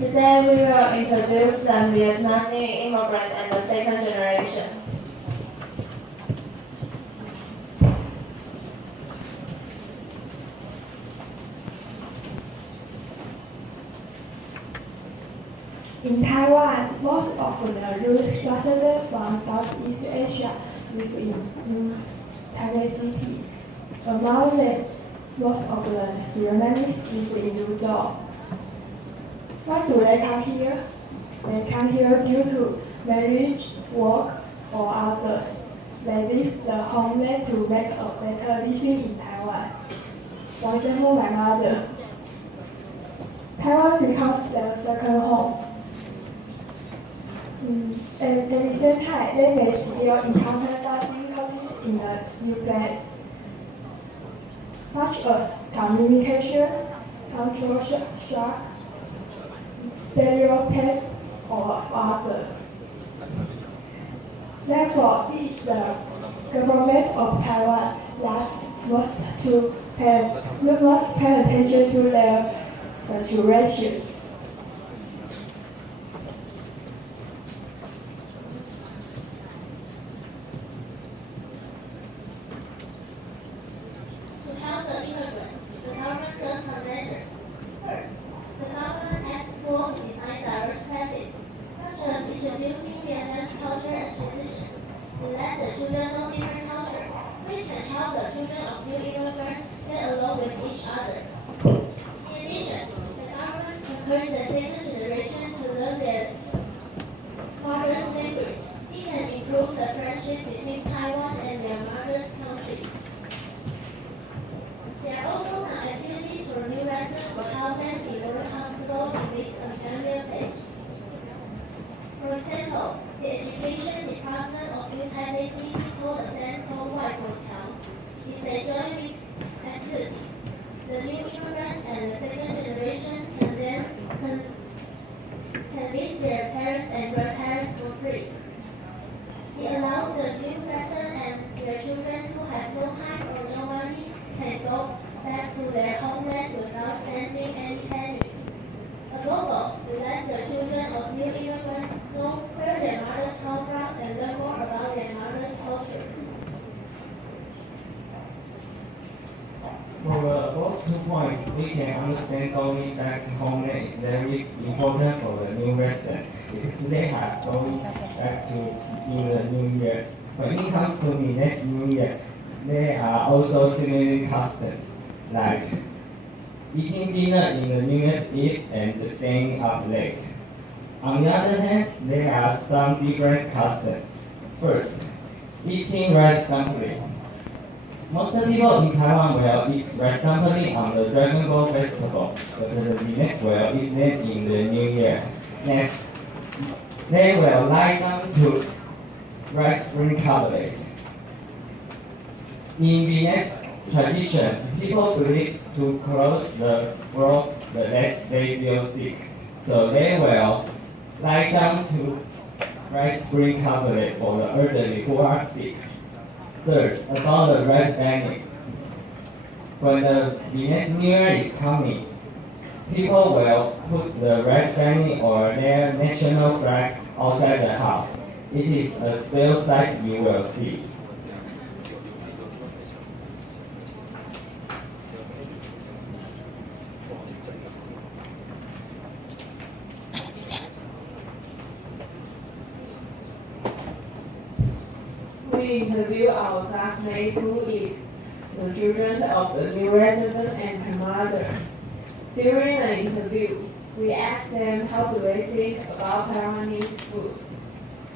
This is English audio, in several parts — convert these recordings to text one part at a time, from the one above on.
Today we will introduce the Vietnamese immigrant and the second generation. In Taiwan, most of the youth residents from Southeast Asia live in Taipei City. Among them, most of the Vietnamese live in Luzon. Why do they come here? They come here due to marriage, work, or others. They leave the homeland to make a better living in Taiwan. For example, my mother. Taiwan becomes their second home. At the same time, they may still encounter some difficulties in the new place, such as communication, cultural shock, stereotype, or others. Therefore, it is the government of Taiwan that must pay attention to their situation. To help the immigrants, the government does some measures. First, the government asks schools to design diverse classes, such as introducing Vietnamese culture and traditions, and let the children know different culture, which can help the children of new immigrants get along with each other. In addition, the government encourages the second generation to learn their mother's language. It can improve the friendship between Taiwan and their mother's countries. There are also some activities for new residents to help them be more comfortable in this unfamiliar place. For example, the Education Department of New Taipei City holds a event called White Town. If they join these activities, the new immigrants and the second generation can visit their parents and grandparents for free. It allows the new person and their children who have no time or no money can go back to their homeland without spending any penny. Above all, it lets the children of new immigrants know where their mothers come from and learn more about their mother's culture. For the above 2 points, we can understand going back to homeland is very important for the new resident because they have going back to in the new years. When it comes to the next new year, there are also similar customs like eating dinner in the New Year's Eve and staying up late. On the other hand, there are some different customs. First, eating rice dumpling. Most people in Taiwan will eat rice dumpling on the Dragon Ball festival, but the Vietnamese will eat them in the New Year. Next, they will lie down to rice spring cutlet. In Vietnamese traditions, people believe to close the floor the less they feel sick, so they will lie down to rice spring cutlet for the elderly who are sick. Third, about the red banging. When the Vietnamese New Year is coming, people will put the red banging or their national flags outside the house. It is a special sight you will see. We interview our classmate who is the children of the new resident and her mother. During the interview, we asked them how do they think about Taiwanese food.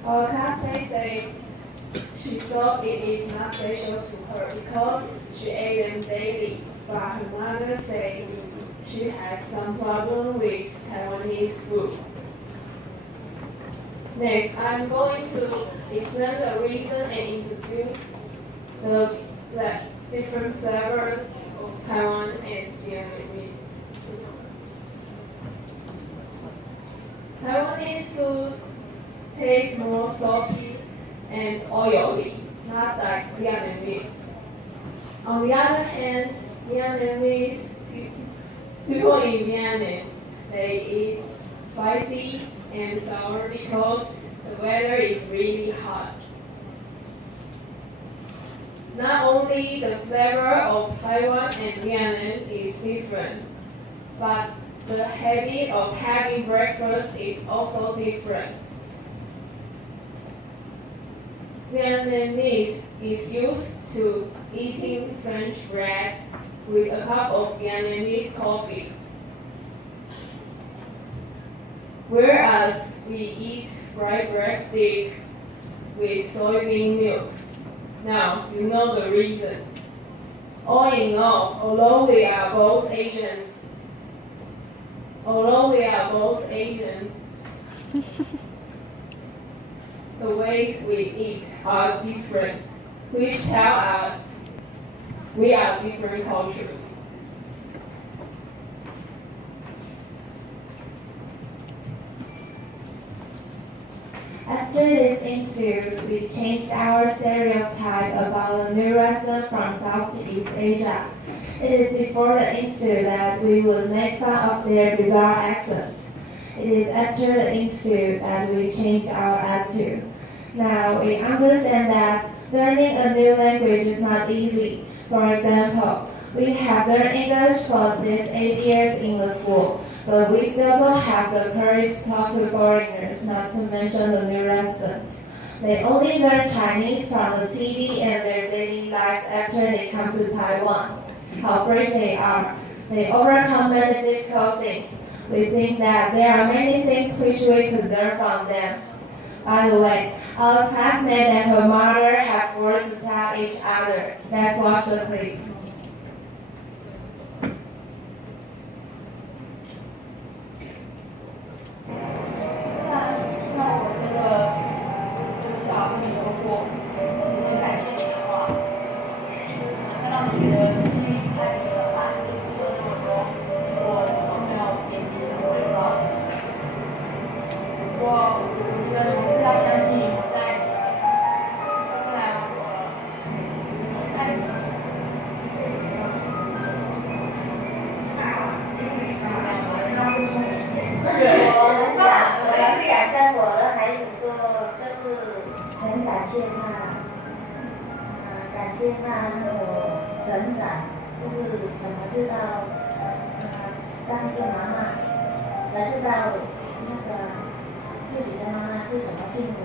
Our classmate said she thought it is not special to her because she ate them daily, but her mother said she had some problem with Taiwanese food. Next, I'm going to explain the reason and introduce the different flavors of Taiwan and Vietnamese. Taiwanese food tastes more salty and oily, not like Vietnamese. On the other hand, Vietnamese people in Vietnam, they eat spicy and sour because the weather is really hot. Not only the flavor of Taiwan and Vietnam is different, but the habit of having breakfast is also different. Vietnamese is used to eating French bread with a cup of Vietnamese coffee, whereas we eat fried breadstick with soybean milk. Now, you know the reason. All in all, although we are both Asians, the ways we eat are different, which tell us we are different cultures. After this interview, we changed our stereotype about the new restaurant from Southeast Asia. It is before the interview that we would make fun of their bizarre accent. It is after the interview that we changed our attitude. Now we understand that learning a new language is not easy. For example, we have learned English for these 8 years in the school, but we still don't have the courage to talk to foreigners, not to mention the new residents. They only learn Chinese from the TV and their daily lives after they come to Taiwan. How brave they are. They overcome many difficult things. We think that there are many things which we could learn from them. By the way, our classmate and her mother have words to tell each other. Let's watch the clip. 接纳那个成长，就是什么知道，当一个妈妈才知道那个自己的妈妈是什么幸福。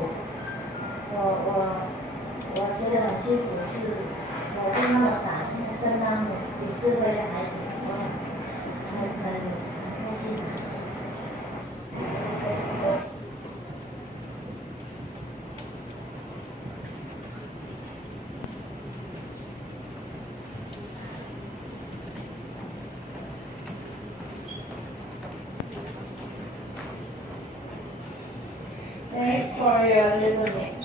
我觉得很幸福的是，我就那么傻，生当有智慧的孩子，我很开心。Thanks for your listening.